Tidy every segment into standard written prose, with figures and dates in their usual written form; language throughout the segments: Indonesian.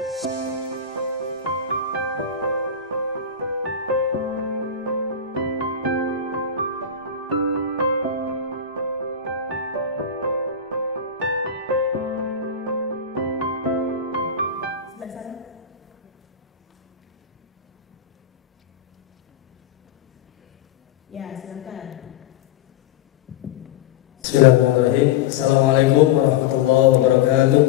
Ya, silakan. Bismillahirrahmanirrahim. Assalamualaikum warahmatullahi wabarakatuh.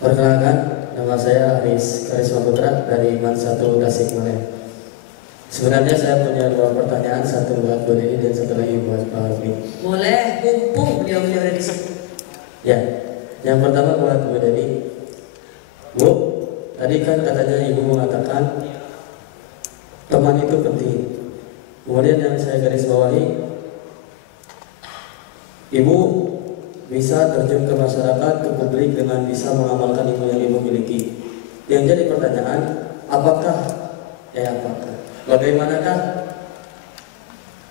Perkenalkan, nama saya Aris Karisma Putra dari MAN 1 Tasikmalaya. Sebenarnya saya punya dua pertanyaan, satu buat Bu Neni dan satu lagi buat Pak Alfi. Boleh, mumpung beliau-beliau ada di sini. Ya, yang pertama buat Bu Neni. Bu, tadi kan katanya Ibu mengatakan teman itu penting. Kemudian yang saya garis bawahi, Ibu bisa terjun ke masyarakat, ke publik dengan bisa mengamalkan ilmu yang Ibu miliki. Yang jadi pertanyaan, bagaimanakah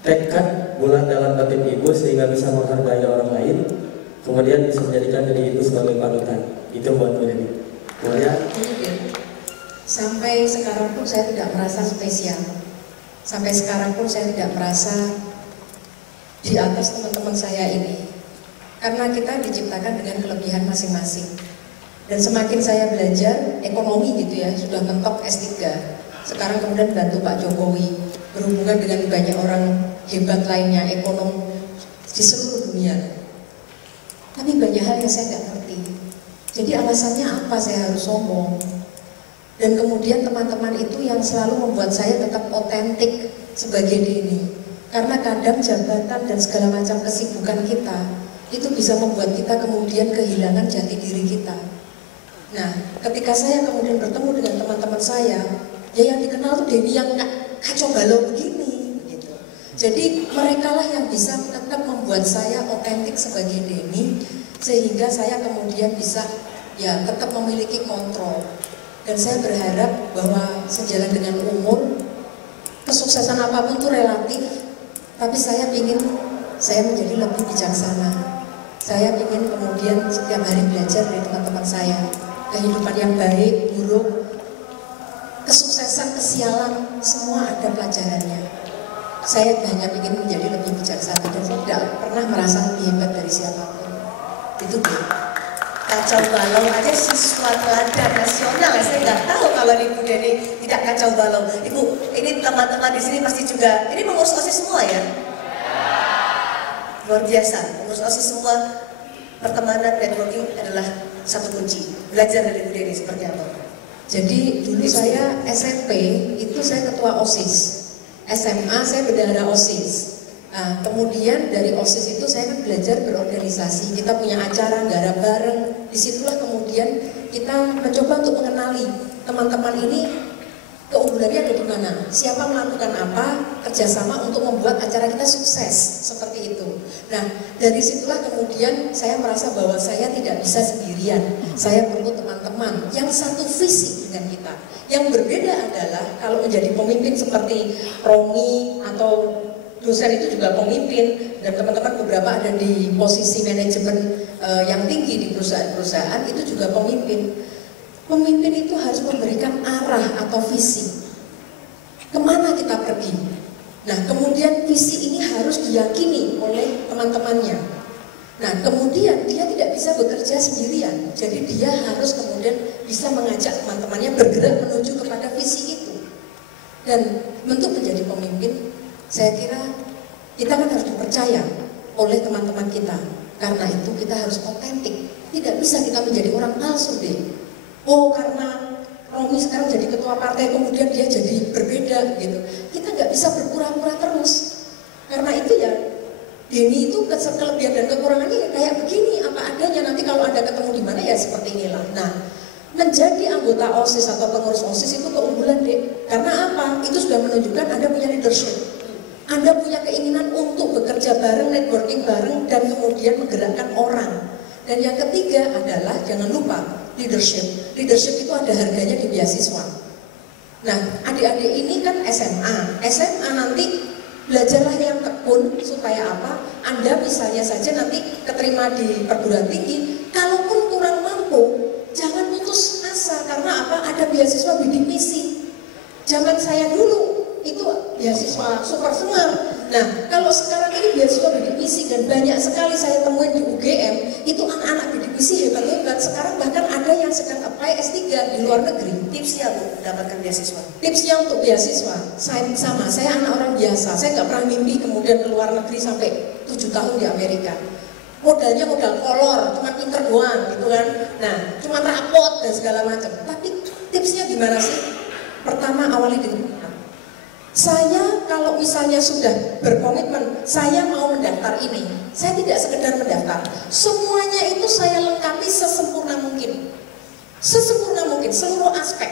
tekad bulat dalam batin Ibu sehingga bisa menghargai orang lain, kemudian bisa menjadikan diri Ibu sebagai panutan. Itu buat Bu Neni. Kemudian sampai sekarang pun saya tidak merasa spesial. Sampai sekarang pun saya tidak merasa di atas teman-teman saya ini. Karena kita diciptakan dengan kelebihan masing-masing. Dan semakin saya belajar ekonomi gitu ya, sudah mentok S3. Sekarang kemudian bantu Pak Jokowi berhubungan dengan banyak orang hebat lainnya, ekonom di seluruh dunia. Tapi banyak hal yang saya tidak ngerti. Jadi alasannya apa saya harus sombong? Dan kemudian teman-teman itu yang selalu membuat saya tetap otentik sebagai Deni. Karena kadang jabatan dan segala macam kesibukan kita itu bisa membuat kita kemudian kehilangan jati diri kita. Nah, ketika saya kemudian bertemu dengan teman-teman saya, ya yang dikenal tuh Deni yang kacau balau begini gitu. Jadi mereka lah yang bisa tetap membuat saya otentik sebagai Deni, sehingga saya kemudian bisa ya tetap memiliki kontrol. Dan saya berharap bahwa sejalan dengan umur, kesuksesan apapun itu relatif, tapi saya ingin saya menjadi lebih bijaksana. Saya ingin kemudian setiap hari belajar dari teman-teman saya, kehidupan yang baik, buruk, kesuksesan, kesialan, semua ada pelajarannya. Saya hanya ingin menjadi lebih bijaksana dan saya tidak pernah merasa lebih hebat dari siapapun. Itu dia. Kacau balau aja siswa teladan nasional ya, saya nggak tahu kalau Ibu Deni tidak kacau balau. Ibu, ini teman-teman di sini pasti juga, ini pengurus OSIS semua ya? Luar biasa, pengurus OSIS semua, pertemanan, networking adalah satu kunci. Belajar dari Ibu Deni seperti apa? Jadi dulu saya SMP itu saya ketua OSIS, SMA saya bendahara OSIS. Nah, kemudian dari OSIS itu saya kan belajar berorganisasi, kita punya acara, garap bareng. Disitulah kemudian kita mencoba untuk mengenali teman-teman ini keunggulannya ada di mana, siapa melakukan apa, kerjasama untuk membuat acara kita sukses, seperti itu. Nah, dari situlah kemudian saya merasa bahwa saya tidak bisa sendirian, saya perlu teman-teman yang satu visi dengan kita. Yang berbeda adalah kalau menjadi pemimpin seperti Romi atau dosen itu juga pemimpin, dan teman-teman beberapa ada di posisi manajemen yang tinggi di perusahaan-perusahaan itu juga pemimpin. Pemimpin itu harus memberikan arah atau visi kemana kita pergi. Nah, kemudian visi ini harus diyakini oleh teman-temannya. Nah, kemudian dia tidak bisa bekerja sendirian, jadi dia harus kemudian bisa mengajak teman-temannya bergerak menuju kepada visi itu. Dan bentuk menjadi pemimpin, saya kira kita kan harus dipercaya oleh teman-teman kita. Karena itu kita harus otentik. Tidak bisa kita menjadi orang palsu deh. Oh, karena Romi sekarang jadi ketua partai kemudian dia jadi berbeda gitu. Kita nggak bisa berpura-pura terus. Karena itu ya Deni itu kelebihan dan kekurangannya ya kayak begini, apa adanya. Nanti kalau Anda ketemu di mana ya seperti inilah. Nah, menjadi anggota OSIS atau pengurus OSIS itu keunggulan deh. Karena apa? Itu sudah menunjukkan Anda punya leadership. Anda punya keinginan untuk bekerja bareng, networking bareng, dan kemudian menggerakkan orang. Dan yang ketiga adalah jangan lupa leadership. Leadership itu ada harganya di beasiswa. Nah, adik-adik ini kan SMA. SMA nanti belajarlah yang tekun supaya apa? Anda misalnya saja nanti keterima di perguruan tinggi, kalaupun kurang misi, dan banyak sekali saya temuin di UGM, itu anak-anak bidik misi hebat-hebat. Sekarang bahkan ada yang sedang apply S3 di luar negeri. Tipsnya Bu, mendapatkan beasiswa? Tipsnya untuk beasiswa, saya anak orang biasa, saya nggak pernah mimpi kemudian ke luar negeri sampai 7 tahun di Amerika. Modalnya modal kolor, cuma pinter doang gitu kan. Nah, cuma rapot dan segala macam. Tapi tipsnya gimana sih? Pertama, awali dengan saya kalau misalnya sudah berkomitmen, saya mau mendaftar ini, saya tidak sekedar mendaftar, semuanya itu saya lengkapi sesempurna mungkin, seluruh aspek.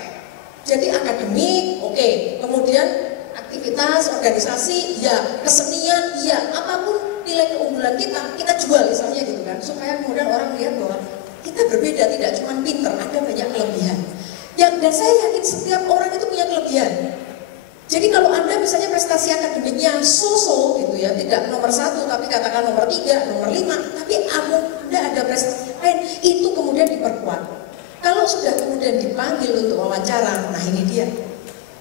Jadi akademik, oke. Kemudian aktivitas, organisasi, ya, kesenian, ya, apapun nilai keunggulan kita jual misalnya gitu kan, supaya kemudian orang lihat bahwa kita berbeda, tidak cuma pinter, ada banyak kelebihan. Dan saya yakin setiap orang itu punya kelebihan. Jadi kalau Anda misalnya prestasi akademiknya so-so gitu ya, tidak nomor 1 tapi katakan nomor 3, nomor 5, tapi Anda ada prestasi lain, itu kemudian diperkuat. Kalau sudah kemudian dipanggil untuk wawancara, nah ini dia.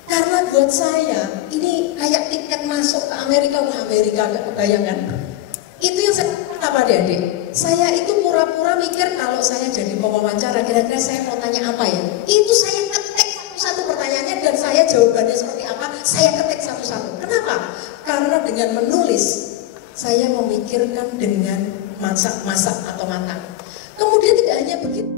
Karena buat saya, ini kayak tiket masuk ke Amerika, wah Amerika gak kebayangkan. Itu yang saya apa adik-adik? Saya itu pura-pura mikir kalau saya jadi pewawancara, kira-kira saya mau tanya apa ya? Itu saya ketik satu pertanyaannya dan saya jawabannya seperti apa, saya ketik satu-satu. Kenapa? Karena dengan menulis, saya memikirkan dengan masak-masak atau matang. Kemudian tidak hanya begitu.